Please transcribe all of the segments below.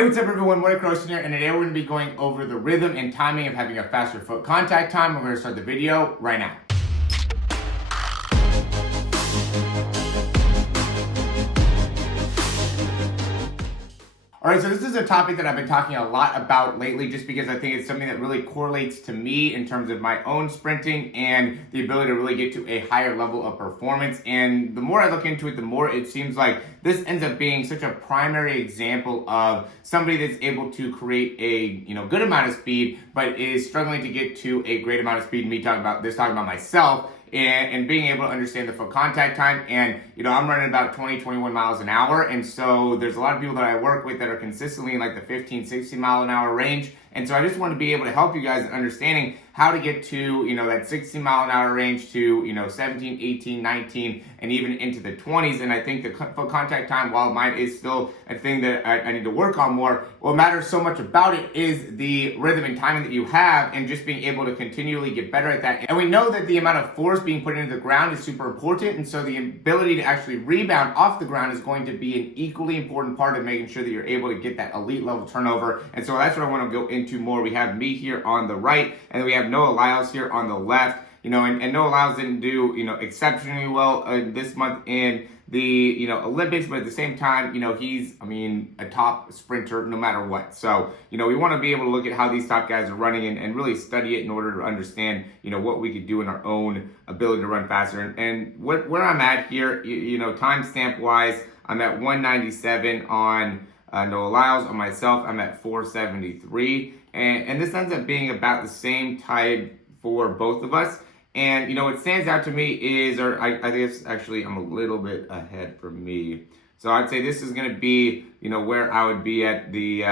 Hey, what's up everyone, Morey Croson here, and today we're going to be going over the rhythm and timing of having a faster foot contact time. We're going to start the video right now. Alright, so this is a topic that I've been talking a lot about lately just because I think it's something that really correlates to me in terms of my own sprinting and the ability to really get to a higher level of performance. And the more I look into it, the more it seems like this ends up being such a primary example of somebody that's able to create a good amount of speed, but is struggling to get to a great amount of speed. Me talking about myself. And being able to understand the foot contact time. And, I'm running about 20, 21 miles an hour. And so there's a lot of people that I work with that are consistently in like the 15, 16 mile an hour range. And so I just want to be able to help you guys in understanding how to get to, that 16 mile an hour range to, 17, 18, 19, and even into the 20s. And I think the foot contact time, while mine is still a thing that I need to work on more, what matters so much about it is the rhythm and timing that you have and just being able to continually get better at that. And we know that the amount of force being put into the ground is super important. And so the ability to actually rebound off the ground is going to be an equally important part of making sure that you're able to get that elite level turnover. And so that's what I want to go into more. We have me here on the right, and we have Noah Lyles here on the left. And Noah Lyles didn't do, exceptionally well this month in the, Olympics, but at the same time, he's, a top sprinter no matter what. So, we want to be able to look at how these top guys are running and really study it in order to understand, what we could do in our own ability to run faster. And where I'm at here, timestamp wise, I'm at 197 on Noah Lyles. On myself, I'm at 473. And this ends up being about the same time for both of us. And, what stands out to me is, I guess actually I'm a little bit ahead for me. So I'd say this is going to be, where I would be at the,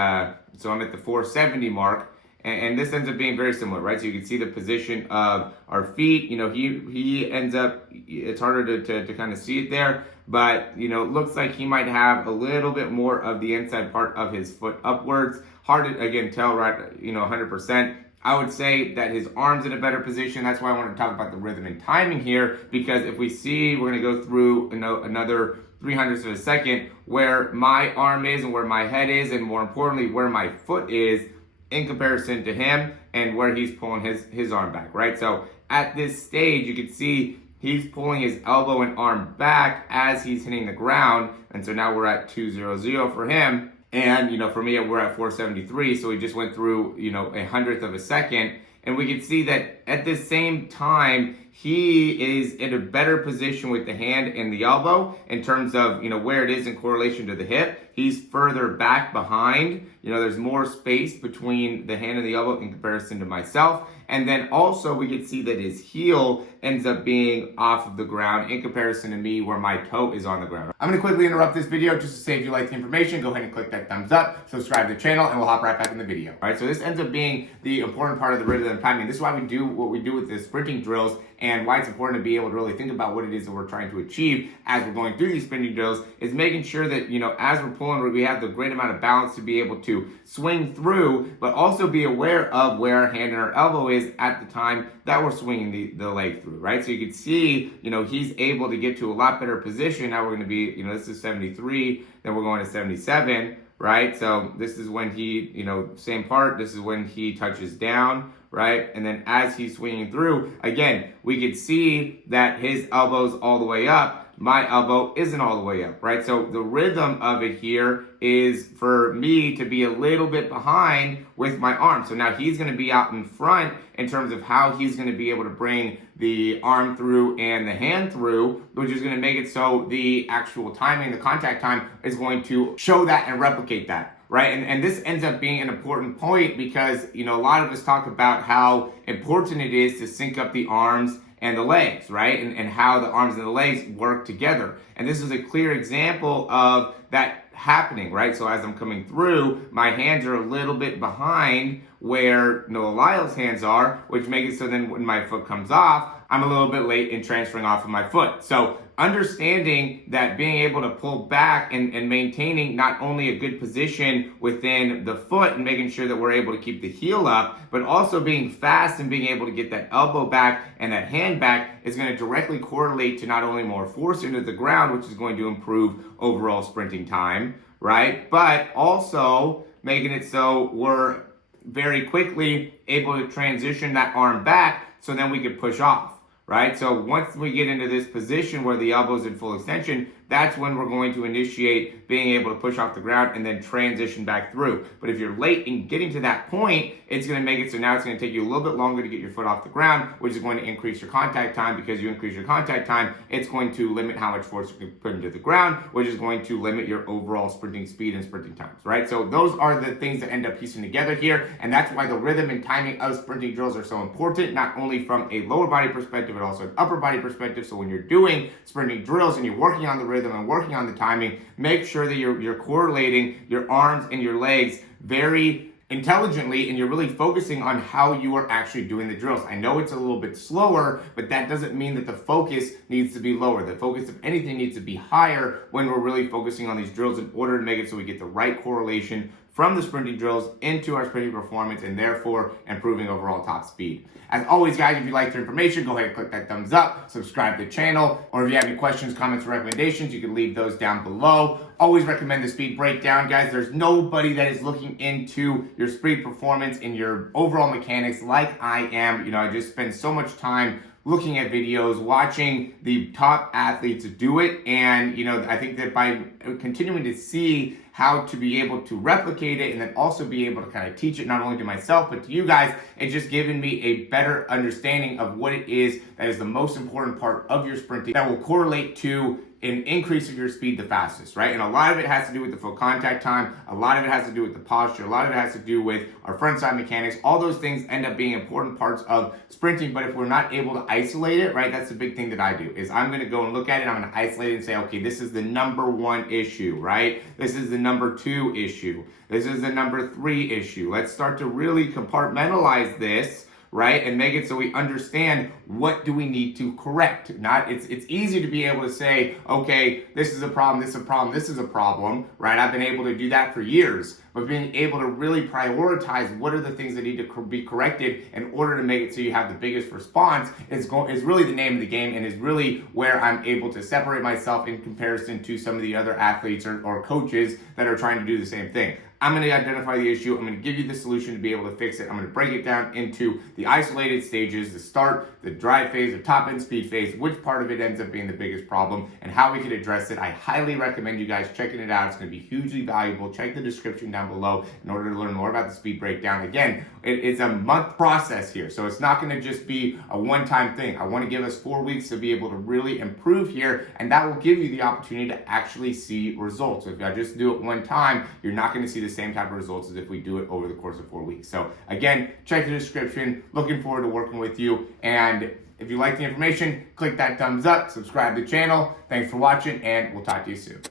so I'm at the 470 mark. And this ends up being very similar, right? So you can see the position of our feet. He ends up, it's harder to kind of see it there. But, it looks like he might have a little bit more of the inside part of his foot upwards. Hard to, again, tell, right, 100%. I would say that his arm's in a better position. That's why I want to talk about the rhythm and timing here, because if we see, we're going to go through another 300ths of a second where my arm is and where my head is, and more importantly, where my foot is in comparison to him and where he's pulling his arm back, right? So at this stage, you can see he's pulling his elbow and arm back as he's hitting the ground. And so now we're at 200 for him. And, for me, we're at 473, so we just went through, a hundredth of a second. And we can see that at the same time, he is in a better position with the hand and the elbow in terms of, where it is in correlation to the hip. He's further back behind. There's more space between the hand and the elbow in comparison to myself. And then also we can see that his heel ends up being off of the ground in comparison to me where my toe is on the ground. I'm going to quickly interrupt this video just to say if you like the information, go ahead and click that thumbs up, subscribe to the channel, and we'll hop right back in the video. All right, so this ends up being the important part of the rhythm and timing. This is why we do what we do with the sprinting drills and why it's important to be able to really think about what it is that we're trying to achieve as we're going through these sprinting drills is making sure that, as we're pulling, we have the great amount of balance to be able to swing through, but also be aware of where our hand and our elbow is at the time that we're swinging the leg through, right? So you can see, he's able to get to a lot better position. Now we're going to be, this is 73, then we're going to 77, right? So this is when he, same part, this is when he touches down, right? And then as he's swinging through, again, we could see that his elbow's all the way up. My elbow isn't all the way up, right? So the rhythm of it here is for me to be a little bit behind with my arm. So now he's going to be out in front in terms of how he's going to be able to bring the arm through and the hand through, which is going to make it so the actual timing, the contact time, is going to show that and replicate that. Right, and this ends up being an important point because, a lot of us talk about how important it is to sync up the arms and the legs, right? And how the arms and the legs work together. And this is a clear example of that happening, right? So as I'm coming through, my hands are a little bit behind where Noah Lyles' hands are, which makes it so then when my foot comes off, I'm a little bit late in transferring off of my foot. So understanding that being able to pull back and maintaining not only a good position within the foot and making sure that we're able to keep the heel up, but also being fast and being able to get that elbow back and that hand back is going to directly correlate to not only more force into the ground, which is going to improve overall sprinting time, right? But also making it so we're very quickly able to transition that arm back so then we can push off, right? So once we get into this position where the elbow's in full extension, that's when we're going to initiate being able to push off the ground and then transition back through. But if you're late in getting to that point, it's going to make it so now it's going to take you a little bit longer to get your foot off the ground, which is going to increase your contact time. Because you increase your contact time, it's going to limit how much force you can put into the ground, which is going to limit your overall sprinting speed and sprinting times, right? So those are the things that end up piecing together here, and that's why the rhythm and timing of sprinting drills are so important, not only from a lower body perspective, but also an upper body perspective. So when you're doing sprinting drills and you're working on the rhythm and working on the timing, make sure that you're correlating your arms and your legs very intelligently, and you're really focusing on how you are actually doing the drills. I know it's a little bit slower, but that doesn't mean that the focus needs to be lower. The focus of anything needs to be higher when we're really focusing on these drills in order to make it so we get the right correlation from the sprinting drills into our sprinting performance, and therefore improving overall top speed. As always, guys, if you liked the information, go ahead and click that thumbs up, subscribe to the channel, or if you have any questions, comments, or recommendations, you can leave those down below. Always recommend the speed breakdown, guys. There's nobody that is looking into your speed performance and your overall mechanics like I am. You know, I just spend so much time looking at videos, watching the top athletes do it, and you know, I think that by continuing to see how to be able to replicate it and then also be able to kind of teach it not only to myself but to you guys, it's just given me a better understanding of what it is that is the most important part of your sprinting that will correlate to an increase of your speed the fastest, right? And a lot of it has to do with the full contact time. A lot of it has to do with the posture. A lot of it has to do with our front side mechanics. All those things end up being important parts of sprinting, but if we're not able to isolate it, right, that's the big thing that I do, is I'm going to go and look at it, I'm going to isolate it and say, okay, this is the number 1 issue, right? This is the number 2 issue. This is the number 3 issue. Let's start to really compartmentalize this, right, and make it so we understand what do we need to correct. It's easy to be able to say, okay, this is a problem, this is a problem, this is a problem, right? I've been able to do that for years, but being able to really prioritize what are the things that need to be corrected in order to make it so you have the biggest response is really the name of the game, and is really where I'm able to separate myself in comparison to some of the other athletes or coaches that are trying to do the same thing. I'm going to identify the issue. I'm going to give you the solution to be able to fix it. I'm going to break it down into the isolated stages, the start, the drive phase, the top end speed phase, which part of it ends up being the biggest problem, and how we can address it. I highly recommend you guys checking it out. It's going to be hugely valuable. Check the description down below in order to learn more about the speed breakdown. Again, it's a month process here, so it's not going to just be a one-time thing. I want to give us 4 weeks to be able to really improve here, and that will give you the opportunity to actually see results. So if I just do it one time, you're not going to see the same type of results as if we do it over the course of 4 weeks. So again, check the description. Looking forward to working with you. And if you like the information, click that thumbs up, subscribe to the channel. Thanks for watching, and we'll talk to you soon.